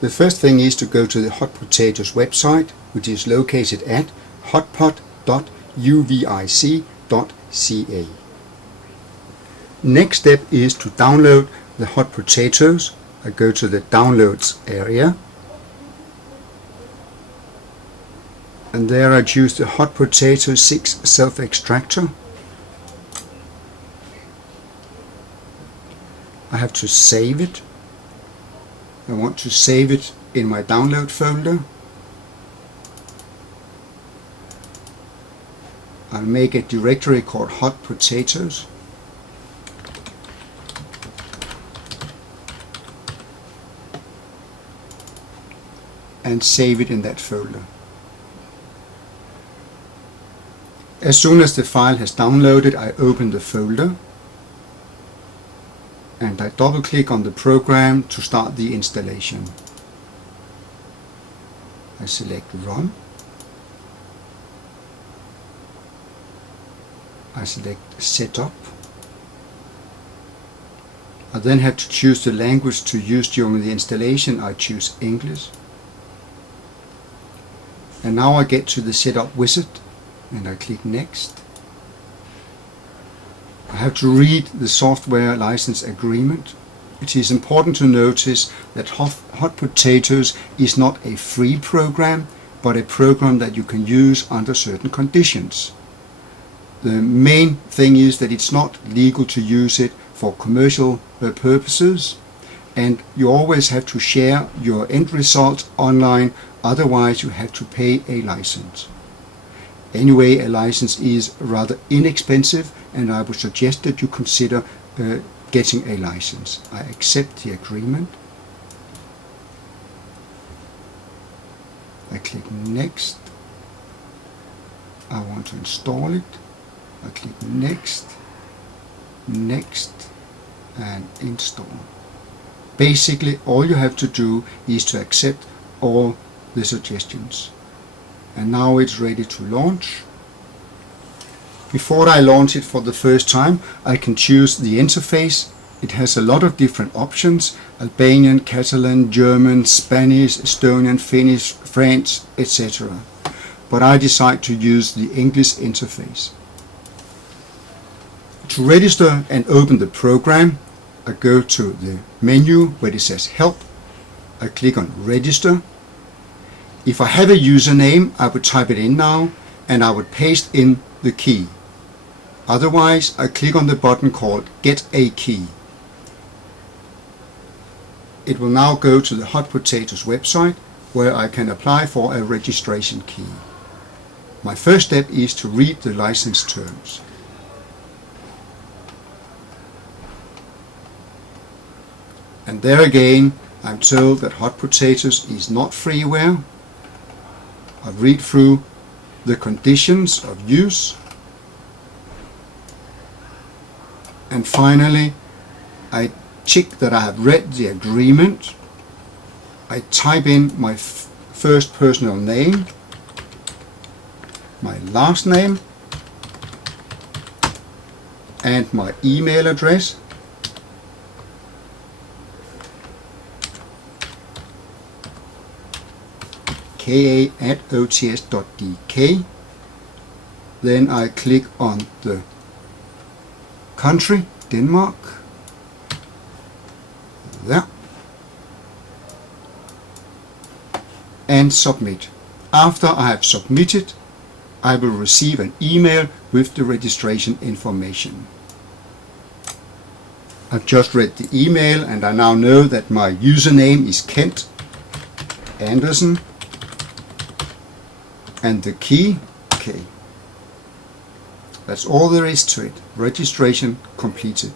The first thing is to go to the Hot Potatoes website, which is located at hotpot.uvic.ca. Next step is to download the Hot Potatoes. I go to the Downloads area, and there I choose the Hot Potato 6 self-extractor. I have to save it. I want to save it in my download folder. I'll make a directory called Hot Potatoes. And save it in that folder. As soon as the file has downloaded, I open the folder and I double click on the program to start the installation. I select Run. I select Setup. I then have to choose the language to use during the installation. I choose English. And now I get to the Setup wizard and I click Next. I have to read the software license agreement. It is important to notice that Hot Potatoes is not a free program, but a program that you can use under certain conditions. The main thing is that it's not legal to use it for commercial purposes, and you always have to share your end results online, otherwise you have to pay a license. Anyway, a license is rather inexpensive, and I would suggest that you consider getting a license. I accept the agreement. I click Next. I want to install it. I click Next, Next, and Install. Basically, all you have to do is to accept all the suggestions. And now it's ready to launch. Before I launch it for the first time, I can choose the interface. It has a lot of different options: Albanian, Catalan, German, Spanish, Estonian, Finnish, French, etc. But I decide to use the English interface. To register and open the program, I go to the menu where it says Help. I click on Register. If I have a username, I would type it in now and I would paste in the key. Otherwise, I click on the button called Get a Key. It will now go to the Hot Potatoes website where I can apply for a registration key. My first step is to read the license terms. And there again, I'm told that Hot Potatoes is not freeware. I read through the conditions of use. And finally, I check that I have read the agreement. I type in my first personal name, my last name, and my email address. ka@ots.dk. Then I click on the country, Denmark. There. And submit. After I have submitted, I will receive an email with the registration information. I've just read the email and I now know that my username is Kent Andersen and the key K. That's all there is to it. Registration completed.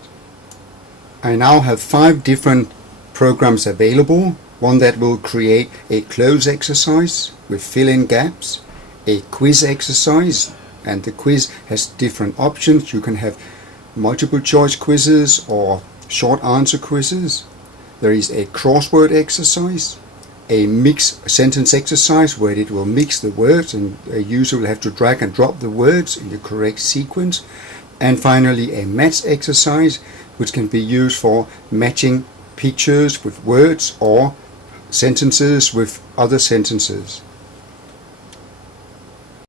I now have 5 different programs available. One that will create a close exercise with fill-in gaps, a quiz exercise, and the quiz has different options. You can have multiple choice quizzes or short answer quizzes. There is a crossword exercise, a mix sentence exercise where it will mix the words and a user will have to drag and drop the words in the correct sequence. And finally a match exercise which can be used for matching pictures with words or sentences with other sentences.